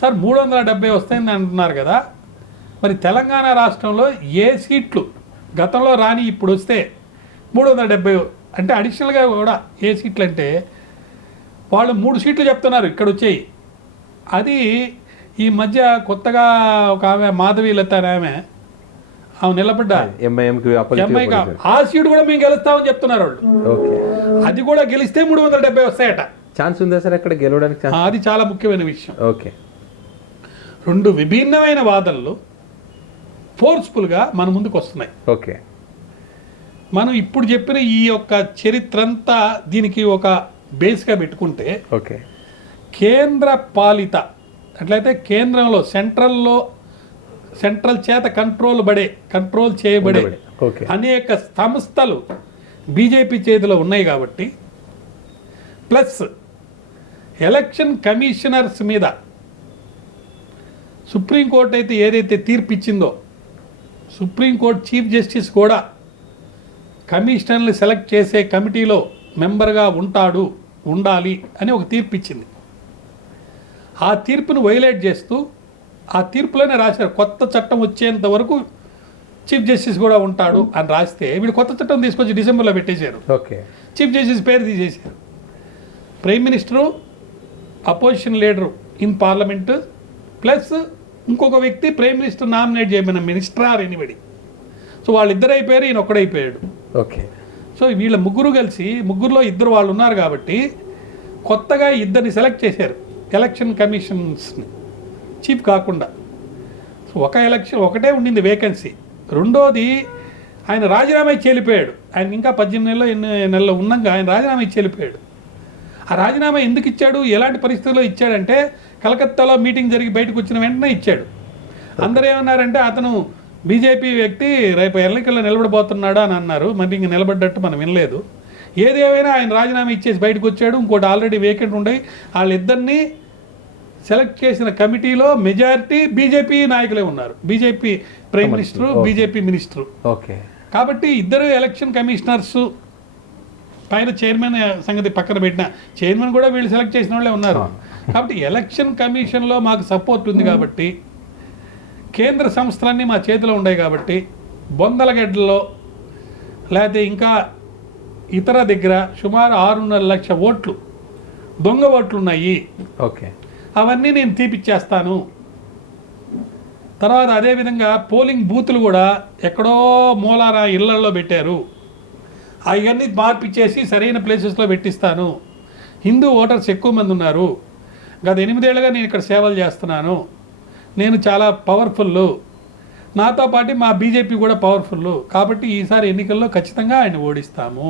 Sir 370 వస్తాయని అంటున్నారు కదా, మరి తెలంగాణ రాష్ట్రంలో ఏ సీట్లు గతంలో రాని ఇప్పుడు వస్తే 370 అంటే అడిషనల్గా కూడా ఏ సీట్లు అంటే వాళ్ళు 3 సీట్లు చెప్తున్నారు ఇక్కడ వచ్చేయి. అది ఈ మధ్య కొత్తగా ఒక ఆమె మాధవీలత ఆమె నిలబడ్డా ఎంఐకి ఆ సీటు కూడా మేము గెలుస్తామని చెప్తున్నారు వాళ్ళు. అది కూడా గెలిస్తే 370 వస్తాయట. ఛాన్స్ ఉందా సార్ అక్కడ గెలవడానికి? అది చాలా ముఖ్యమైన విషయం. ఓకే, 2 విభిన్నమైన వాదనలు ఫోర్స్ఫుల్గా మన ముందుకు వస్తున్నాయి. ఓకే, మనం ఇప్పుడు చెప్పిన ఈ యొక్క చరిత్ర అంతా దీనికి ఒక బేస్గా పెట్టుకుంటే, ఓకే, కేంద్ర పాలిత అట్లయితే కేంద్రంలో సెంట్రల్ చేత కంట్రోల్ చేయబడే అనేక సంస్థలు బీజేపీ చేతిలో ఉన్నాయి కాబట్టి, ప్లస్ ఎలక్షన్ కమిషనర్స్ మీద సుప్రీంకోర్టు అయితే ఏదైతే తీర్పు ఇచ్చిందో, సుప్రీంకోర్టు చీఫ్ జస్టిస్ కూడా కమిషనర్ని సెలెక్ట్ చేసే కమిటీలో మెంబర్గా ఉండాలి అని ఒక తీర్పు ఇచ్చింది. ఆ తీర్పును వైలేట్ చేస్తూ ఆ తీర్పులోనే రాశారు కొత్త చట్టం వచ్చేంత వరకు చీఫ్ జస్టిస్ కూడా ఉంటాడు అని రాస్తే, వీళ్ళు కొత్త చట్టం తీసుకొచ్చి డిసెంబర్లో పెట్టేశారు. ఓకే, చీఫ్ జస్టిస్ పేరు తీసేశారు. Prime minister, opposition leader in parliament plus ఇంకొక వ్యక్తి ప్రైమ్ మినిస్టర్ నామినేట్ చేయమన్న మినిస్టర్ ఆర్ ఎనీబడి. సో వాళ్ళిద్దరు అయిపోయారు, ఈయన ఒక్కడైపోయాడు. ఓకే, సో వీళ్ళ ముగ్గురు కలిసి, ముగ్గురులో 2 వాళ్ళు ఉన్నారు కాబట్టి కొత్తగా 2 సెలెక్ట్ చేశారు ఎలక్షన్ కమిషన్స్ని, చీఫ్ కాకుండా. సో ఒకటే ఉండింది వేకెన్సీ. రెండోది ఆయన రాజీనామా ఇచ్చి వెళ్ళిపోయాడు. ఆయన ఇంకా 18 నెలలు ఉన్నాగా ఆయన రాజీనామా ఇచ్చి వెళ్ళిపోయాడు. ఆ రాజీనామా ఎందుకు ఇచ్చాడు, ఎలాంటి పరిస్థితుల్లో ఇచ్చాడంటే, కలకత్తాలో మీటింగ్ జరిగి బయటకు వచ్చిన వెంటనే ఇచ్చాడు. అందరూ ఏమన్నారంటే అతను బీజేపీ వ్యక్తి రేపు ఎన్నికల్లో నిలబడబోతున్నాడు అని అన్నారు. మరి ఇంక నిలబడ్డట్టు మనం వినలేదు. ఏదేమైనా ఆయన రాజీనామా ఇచ్చేసి బయటకు వచ్చాడు. ఇంకోటి ఆల్రెడీ వేకెంట్ ఉండే. వాళ్ళిద్దరినీ సెలెక్ట్ చేసిన కమిటీలో మెజారిటీ బీజేపీ నాయకులే ఉన్నారు. BJP prime minister, BJP minister. Okay, కాబట్టి ఇద్దరు ఎలక్షన్ కమిషనర్స్ పైన చైర్మన్ సంగతి పక్కన పెట్టిన, చైర్మన్ కూడా వీళ్ళు సెలెక్ట్ చేసిన వాళ్ళే ఉన్నారు. కాబట్టి ఎలక్షన్ కమిషన్లో మాకు సపోర్ట్ ఉంది కాబట్టి, కేంద్ర సంస్థలన్నీ మా చేతిలో ఉన్నాయి కాబట్టి, బొందలగడ్డలో లేకపోతే ఇంకా ఇతర దగ్గర సుమారు 6.5 లక్షల ఓట్లు దొంగ ఓట్లు ఉన్నాయి. ఓకే, అవన్నీ నేను తీపిచ్చేస్తాను. తర్వాత అదేవిధంగా పోలింగ్ బూతులు కూడా ఎక్కడో మూలాన ఇళ్లలో పెట్టారు, అవన్నీ మార్పిచ్చేసి సరైన ప్లేసెస్లో పెట్టిస్తాను. హిందూ ఓటర్స్ ఎక్కువ మంది ఉన్నారు. గత 8 ఏళ్ళుగా నేను ఇక్కడ సేవలు చేస్తున్నాను. నేను చాలా పవర్ఫుల్. నాతో పాటు మా బీజేపీ కూడా పవర్ఫుల్. కాబట్టి ఈసారి ఎన్నికల్లో ఖచ్చితంగా ఆయన ఓడిస్తాము.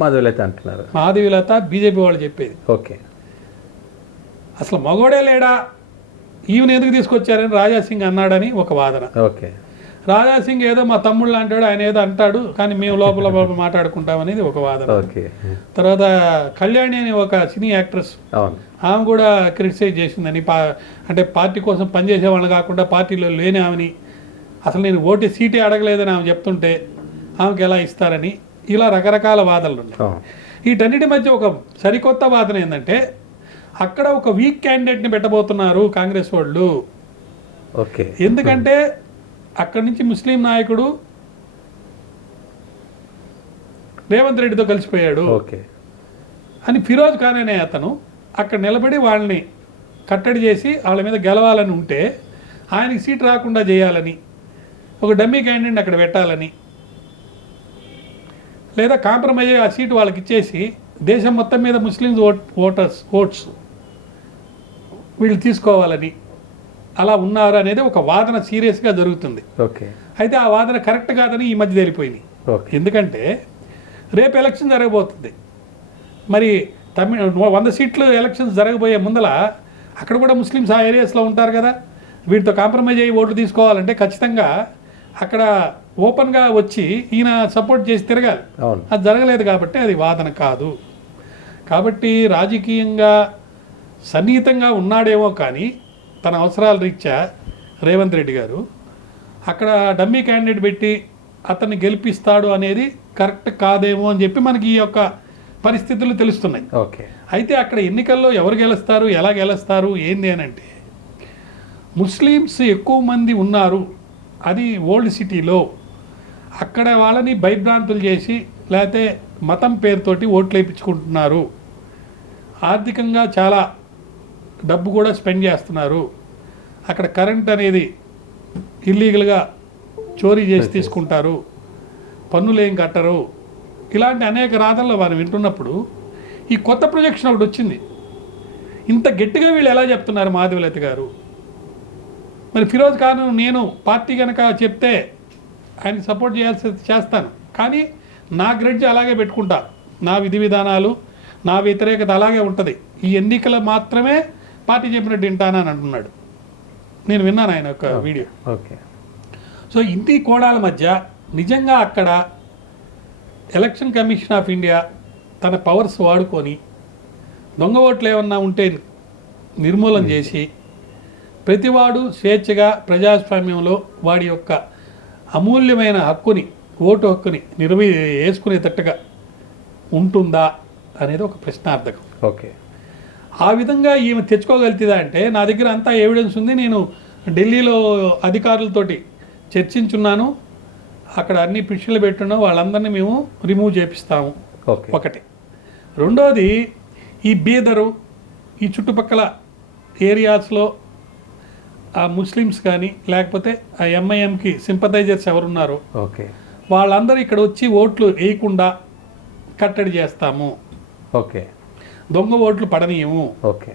మాధవీలత అంటున్నారు. మాధవీలత బీజేపీ వాళ్ళు చెప్పేది. ఓకే, అసలు మగోడే లేడా, ఈవెన్ ఎందుకు తీసుకొచ్చారని రాజాసింగ్ అన్నాడని ఒక వాదన. ఓకే, రాజాసింగ్ ఏదో మా తమ్ముళ్ళు అంటాడు, ఆయన ఏదో అంటాడు, కానీ మేము లోపల మాట్లాడుకుంటాం అనేది ఒక వాదన. ఓకే, తర్వాత కళ్యాణి అని ఒక సినీ యాక్ట్రెస్, ఆమె కూడా క్రిటిసైజ్ చేసిందని, అంటే పార్టీ కోసం పనిచేసే వాళ్ళు కాకుండా పార్టీలో లేని ఆమెని, అసలు నేను సీటే అడగలేదని ఆమె చెప్తుంటే ఆమెకి ఎలా ఇస్తారని, ఇలా రకరకాల వాదనలు ఉన్నాయి. వీటన్నిటి మధ్య ఒక సరికొత్త వాదన ఏంటంటే, అక్కడ ఒక వీక్ క్యాండిడేట్ని పెట్టబోతున్నారు కాంగ్రెస్ వాళ్ళు. ఓకే, ఎందుకంటే అక్కడి నుంచి ముస్లిం నాయకుడు రేవంత్ రెడ్డితో కలిసిపోయాడు అని ఫిరోజ్ ఖాన్ అనే అతను అక్కడ నిలబడి వాళ్ళని కట్టడి చేసి వాళ్ళ మీద గెలవాలని ఉంటే, ఆయనకి సీట్ రాకుండా చేయాలని, ఒక డమ్మీ క్యాండిడేట్ని అక్కడ పెట్టాలని, లేదా కాంప్రమైజ్ అయ్యి ఆ సీటు వాళ్ళకి ఇచ్చేసి దేశం మొత్తం మీద ముస్లిమ్స్ ఓట్స్ వీళ్ళు తీసుకోవాలని అలా ఉన్నారు అనేది ఒక వాదన సీరియస్గా జరుగుతుంది. ఓకే, అయితే ఆ వాదన కరెక్ట్ కాదని ఈ మధ్య తెలిపోయింది. ఎందుకంటే రేపు ఎలక్షన్ జరగబోతుంది. మరి 100 సీట్లు ఎలక్షన్స్ జరగబోయే ముందల అక్కడ కూడా ముస్లిమ్స్ ఆ ఏరియాస్లో ఉంటారు కదా, వీటితో కాంప్రమైజ్ అయ్యి ఓట్లు తీసుకోవాలంటే ఖచ్చితంగా అక్కడ ఓపెన్గా వచ్చి ఈయన సపోర్ట్ చేసి తిరగాలి. అది జరగలేదు కాబట్టి అది వాదన కాదు. కాబట్టి రాజకీయంగా సన్నిహితంగా ఉన్నాడేమో కానీ తన అవసరాల రీత్యా రేవంత్ రెడ్డి గారు అక్కడ డమ్మీ క్యాండిడేట్ పెట్టి అతన్ని గెలిపిస్తాడు అనేది కరెక్ట్ కాదేమో అని చెప్పి మనకి ఈ యొక్క పరిస్థితులు తెలుస్తున్నాయి. ఓకే, అయితే అక్కడ ఎన్నికల్లో ఎవరు గెలుస్తారు, ఎలా గెలుస్తారు, ఏంది అని అంటే, ముస్లిమ్స్ ఎక్కువ మంది ఉన్నారు, అది ఓల్డ్ సిటీలో. అక్కడ వాళ్ళని భయభ్రాంతులు చేసి లేకపోతే మతం పేరుతోటి ఓట్లు వేయించుకుంటున్నారు. ఆర్థికంగా చాలా డబ్బు కూడా స్పెండ్ చేస్తున్నారు. అక్కడ కరెంట్ అనేది ఇల్లీగల్గా చోరీ చేసి తీసుకుంటారు, పన్నులు ఏం కట్టరు. ఇలాంటి అనేక రాతల్లో మనం వింటున్నప్పుడు ఈ కొత్త ప్రొజెక్షన్ ఒకటి వచ్చింది. ఇంత గట్టిగా వీళ్ళు ఎలా చెప్తున్నారు మాధవలత గారు? మరి ఫిరోజ్ ఖాన్ నేను పార్టీ కనుక చెప్తే ఆయన సపోర్ట్ చేయాల్సి చేస్తాను, కానీ నా గ్రెడ్జ్ అలాగే పెట్టుకుంటా, నా విధి విధానాలు నా వ్యతిరేకత అలాగే ఉంటుంది, ఈ ఎన్నికలు మాత్రమే పార్టీ చెప్పినట్టు వింటానని అంటున్నాడు. నేను విన్నాను ఆయన ఒక వీడియో. ఓకే. సో ఇంటి కోణాల మధ్య నిజంగా అక్కడ ఎలక్షన్ కమిషన్ ఆఫ్ ఇండియా తన పవర్స్ వాడుకొని దొంగ ఓట్లు ఏమన్నా ఉంటే నిర్మూలన చేసి ప్రతివాడు స్వేచ్ఛగా ప్రజాస్వామ్యంలో వాడి యొక్క అమూల్యమైన హక్కుని, ఓటు హక్కుని వేసుకునేటట్టుగా ఉంటుందా అనేది ఒక ప్రశ్నార్థకం. ఓకే. ఆ విధంగా ఈమె తెచ్చుకోగలుగుతుందా అంటే, నా దగ్గర అంతా ఎవిడెన్స్ ఉంది, నేను ఢిల్లీలో అధికారులతోటి చర్చించున్నాను, అక్కడ అన్ని పిక్షన్లు పెట్టున్నాం, వాళ్ళందరినీ మేము రిమూవ్ చేపిస్తాము. ఓకే. ఒకటి. రెండోది, ఈ బీదరు ఈ చుట్టుపక్కల ఏరియాస్లో ఆ ముస్లిమ్స్ కానీ లేకపోతే ఆ ఎంఐఎంకి సింపథైజర్స్ ఎవరున్నారో ఓకే, వాళ్ళందరూ ఇక్కడ వచ్చి ఓట్లు వేయకుండా కట్టడి చేస్తాము. ఓకే. దొంగ ఓట్లు పడనీయము. ఓకే.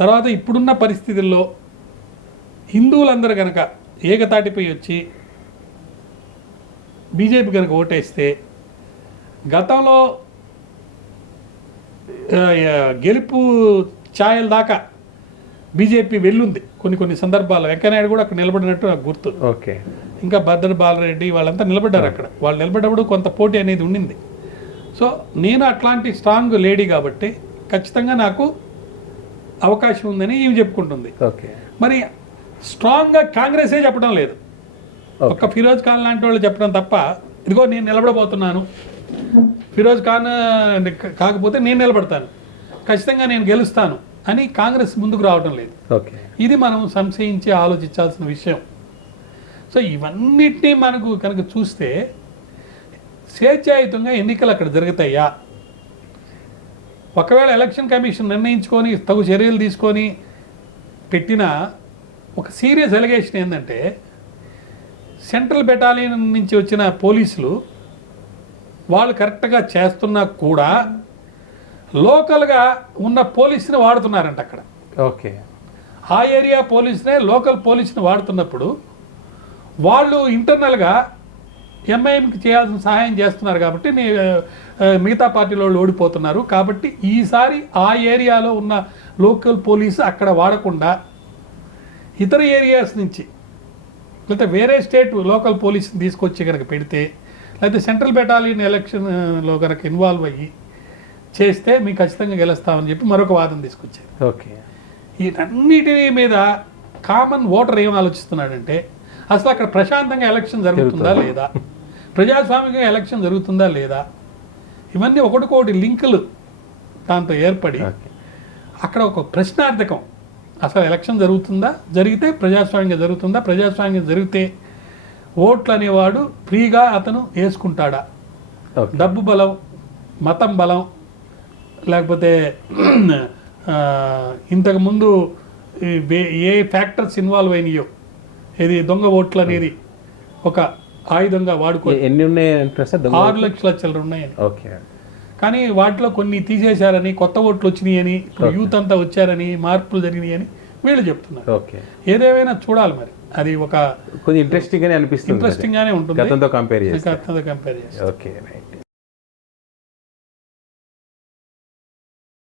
తర్వాత ఇప్పుడున్న పరిస్థితుల్లో హిందువులందరూ కనుక ఏకతాటిపై వచ్చి బీజేపీ కనుక ఓటేస్తే గతంలో గెలుపు ఛాయల దాకా బీజేపీ వెళ్ళుంది కొన్ని సందర్భాల్లో. వెంకయ్యనాయుడు కూడా అక్కడ నిలబడినట్టు నాకు గుర్తు. ఓకే. ఇంకా భద్ర బాలరెడ్డి వాళ్ళంతా నిలబడ్డారు అక్కడ. వాళ్ళు నిలబడ్డప్పుడు కొంత పోటీ అనేది ఉండింది. సో నేను అట్లాంటి స్ట్రాంగ్ లేడీ కాబట్టి ఖచ్చితంగా నాకు అవకాశం ఉందని ఈమె చెప్పుకుంటుంది. ఓకే. మరి స్ట్రాంగ్గా కాంగ్రెసే చెప్పడం లేదు, ఒక్క ఫిరోజ్ ఖాన్ లాంటి వాళ్ళు చెప్పడం తప్ప, ఇదిగో నేను నిలబడబోతున్నాను, ఫిరోజ్ ఖాన్ కాకపోతే నేను నిలబడతాను, ఖచ్చితంగా నేను గెలుస్తాను అని కాంగ్రెస్ ముందుకు రావడం లేదు. ఓకే. ఇది మనం సంశయించి ఆలోచించాల్సిన విషయం. సో ఇవన్నిటినీ మనకు కనుక చూస్తే స్వేచ్ఛాయుతంగా ఎన్నికలు అక్కడ జరుగుతాయా? ఒకవేళ ఎలక్షన్ కమిషన్ నిర్ణయించుకొని తగు చర్యలు తీసుకొని పెట్టిన ఒక సీరియస్ ఎలిగేషన్ ఏంటంటే, సెంట్రల్ బెటాలియన్ నుంచి వచ్చిన పోలీసులు వాళ్ళు కరెక్ట్గా చేస్తున్నా కూడా లోకల్గా ఉన్న పోలీసుని వాడుతున్నారంట అక్కడ. ఓకే. ఆ ఏరియా పోలీసునే లోకల్ పోలీసుని వాడుతున్నప్పుడు వాళ్ళు ఇంటర్నల్గా ఎంఐఎంకి చేయాల్సిన సహాయం చేస్తున్నారు కాబట్టి మిగతా పార్టీలో వాళ్ళు ఓడిపోతున్నారు. కాబట్టి ఈసారి ఆ ఏరియాలో ఉన్న లోకల్ పోలీసు అక్కడ వాడకుండా ఇతర ఏరియాస్ నుంచి లేకపోతే వేరే స్టేట్ లోకల్ పోలీసుని తీసుకొచ్చి కనుక పెడితే, లేకపోతే సెంట్రల్ బెటాలియన్ ఎలక్షన్లో కనుక ఇన్వాల్వ్ అయ్యి చేస్తే మీకు ఖచ్చితంగా గెలుస్తామని చెప్పి మరొక వాదన తీసుకొచ్చారు. ఓకే. వీటన్నిటి మీద కామన్ ఓటర్ ఏం ఆలోచిస్తున్నాడంటే, అసలు అక్కడ ప్రశాంతంగా ఎలక్షన్ జరుగుతుందా లేదా, ప్రజాస్వామికంగా ఎలక్షన్ జరుగుతుందా లేదా, ఇవన్నీ ఒకటికొకటి లింకులు దాంతో ఏర్పడి అక్కడ ఒక ప్రశ్నార్థకం. అసలు ఎలక్షన్ జరుగుతుందా, జరిగితే ప్రజాస్వామ్యంగా జరుగుతుందా, ప్రజాస్వామ్యంగా జరిగితే ఓట్లు అనేవాడు ఫ్రీగా అతను వేసుకుంటాడా, డబ్బు బలం, మతం బలం, లేకపోతే ఇంతకుముందు ఏ ఫ్యాక్టర్స్ ఇన్వాల్వ్ అయినాయో, ఇది దొంగ ఓట్లు అనేది ఒక ఆయుధంగా వాడుకో. ఎన్ని ఉన్నాయి? 6 లక్షల చిల్లర ఉన్నాయని. ఓకే. కానీ వాటిలో కొన్ని తీసేశారని, కొత్త ఓట్లు వచ్చినాయని, యూత్ అంతా వచ్చారని, మార్పులు జరిగినాయి అని వీళ్ళు చెప్తున్నారు. ఓకే. ఏదేమైనా చూడాలి మరి. అది ఒక కొంచెం ఇంట్రెస్టింగ్ గానే అనిపిస్తుంది, ఇంట్రెస్టింగ్ గానే ఉంటుంది గతంతో కంపేర్ చేస్తే. Okay right.